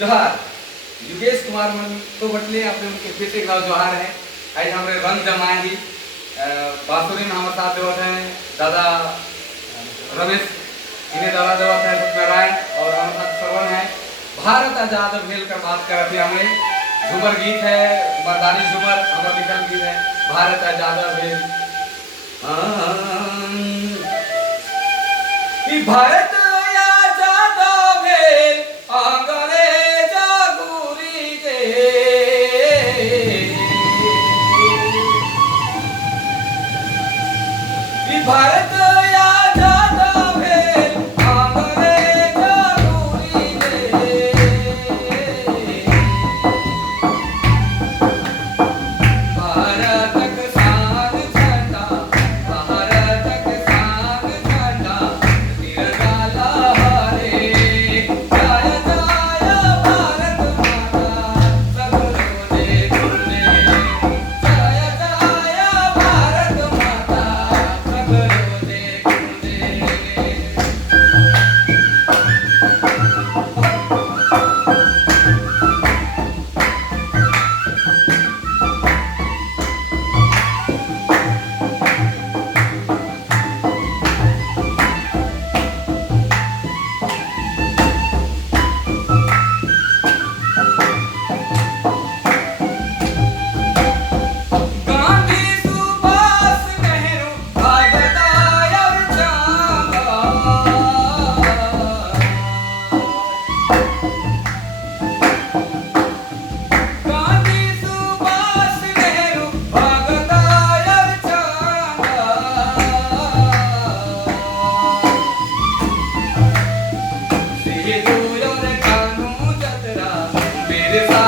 जोहार योगेश कुमार मन तो बटले अपने उनके फिर से गाँव जोहार है। आज हमारे रंग जमाए ही बांसुरी में हमारे साथ देवत हैं दादा रमेश, इन्हें दादा देवत हैं सत्यनारायण और हमारे साथ श्रवण है। भारत आजाद भेल कर बात कर रहे हमें झूमर गीत है, मर्दानी झूमर हमारा लिखल गीत है भारत आजाद भेल। भारत आजाद भेल अंग्रेजा गुरी के भारत आजाद भेल अंग्रेजा गुरी के भारत शान झंडा भारत शान झंडा तिरंगा लहरे जय जय भारत माता सगरो दे गुणे जय जय भारत माता सगरो दे गुणे। गांधी सुभाष नेहरू भगत और चांगा गांधी सुभाष नेहरू भगत और चांगा सिद्धू और कानू जतरा मेरे साथ